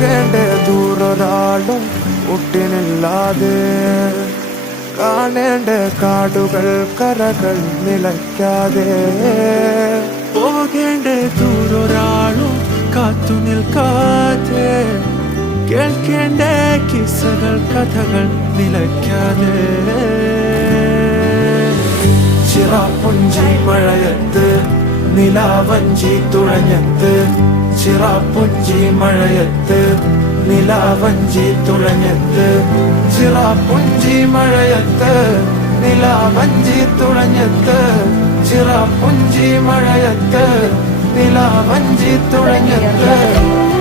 പോകേണ്ട ദൂരൊരാളും ഒട്ടിനില്ലാതെ കാണേണ്ട കാടുകൾ കരകൾ നിലയ്ക്കാതെ പോകേണ്ട ദൂരൊരാളും കാത്തു നിൽക്കാതെ കേൾക്കേണ്ട കിസ്സകൾ കഥകൾ നിലയ്ക്കാതെ ചിറാപ്പുഞ്ചി മഴയത്ത് നിലാവഞ്ചി തുഴഞ്ഞത്ത് ചിറാപ്പുഞ്ചി മഴയത്ത് നിലാവഞ്ചി തുഴഞ്ഞത്ത് ചിറാപ്പുഞ്ചി മഴയത്ത് നിലാവഞ്ചി തുഴഞ്ഞത്ത് ചിറാപ്പുഞ്ചി മഴയത്ത് നിലാവഞ്ചി തുഴഞ്ഞത്ത്